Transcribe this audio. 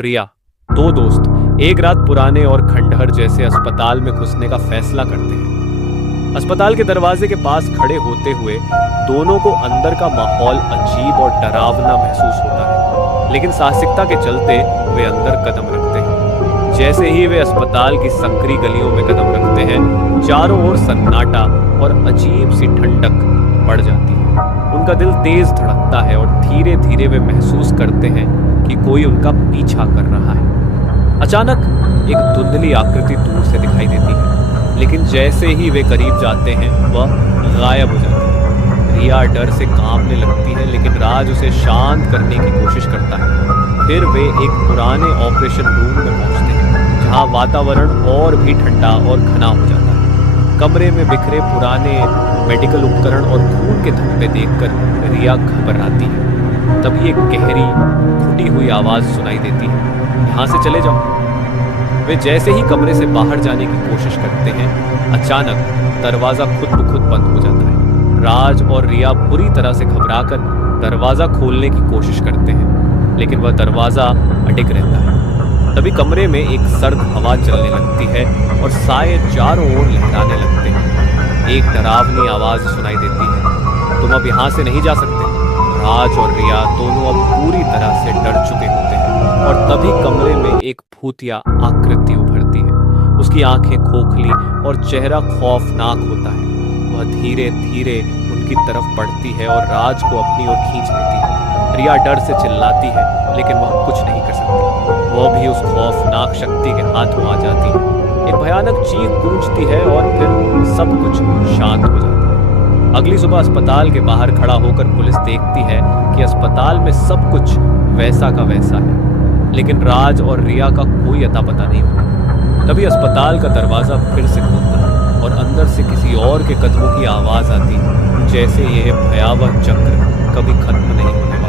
रिया, दो दोस्त एक रात पुराने और खंडहर जैसे अस्पताल में घुसने का फैसला करते हैं। अस्पताल के दरवाजे के पास खड़े होते हुए दोनों को अंदर का माहौल अजीब और डरावना महसूस होता है, लेकिन साहसिकता के चलते वे अंदर कदम रखते हैं। जैसे ही वे अस्पताल की संकरी गलियों में कदम रखते हैं, चारों ओर सन्नाटा और अजीब सी ठंडक पड़ जाती है। उनका दिल तेज धड़कता है और धीरे धीरे वे महसूस करते हैं कि कोई उनका पीछा कर रहा है। अचानक एक धुंधली आकृति दूर से दिखाई देती है, लेकिन जैसे ही वे करीब जाते हैं वह गायब हो जाती है। रिया डर से कांपने लगती है, लेकिन राज उसे शांत करने की कोशिश करता है। फिर वे एक पुराने ऑपरेशन रूम में पहुंचते हैं, जहां वातावरण और भी ठंडा और घना हो जाता है। कमरे में बिखरे पुराने मेडिकल उपकरण और खून के धब्बे देखकर रिया घबराती है। तभी एक गहरी घुटी हुई आवाज सुनाई देती है, यहाँ से चले जाओ। वे जैसे ही कमरे से बाहर जाने की कोशिश करते हैं, अचानक दरवाजा खुद ब खुद बंद हो जाता है। राज और रिया बुरी तरह से घबराकर दरवाजा खोलने की कोशिश करते हैं, लेकिन वह दरवाजा अटक रहता है। तभी कमरे में एक सर्द हवा चलने लगती है और साए चारों ओर लहराने लगते हैं। एक डरावनी आवाज सुनाई देती है, तुम अब यहाँ से नहीं जा सकते। राज और रिया दोनों अब पूरी तरह से डर चुके होते हैं और तभी कमरे में एक भूतिया आकृति उभरती है। उसकी आंखें खोखली और चेहरा खौफनाक होता है। वह धीरे धीरे उनकी तरफ बढ़ती है और राज को अपनी ओर खींच लेती है। रिया डर से चिल्लाती है, लेकिन वह कुछ नहीं कर सकती। वह भी उस खौफनाक शक्ति के हाथों आ जाती है। एक भयानक चीख गूंजती है और फिर सब कुछ शांत हो जाता है। अगली सुबह अस्पताल के बाहर खड़ा होकर पुलिस देखती है कि अस्पताल में सब कुछ वैसा का वैसा है, लेकिन राज और रिया का कोई अता पता नहीं होता। तभी अस्पताल का दरवाजा फिर से खुलता है और अंदर से किसी और के कदमों की आवाज आती है, जैसे यह भयावह चक्र कभी खत्म नहीं होने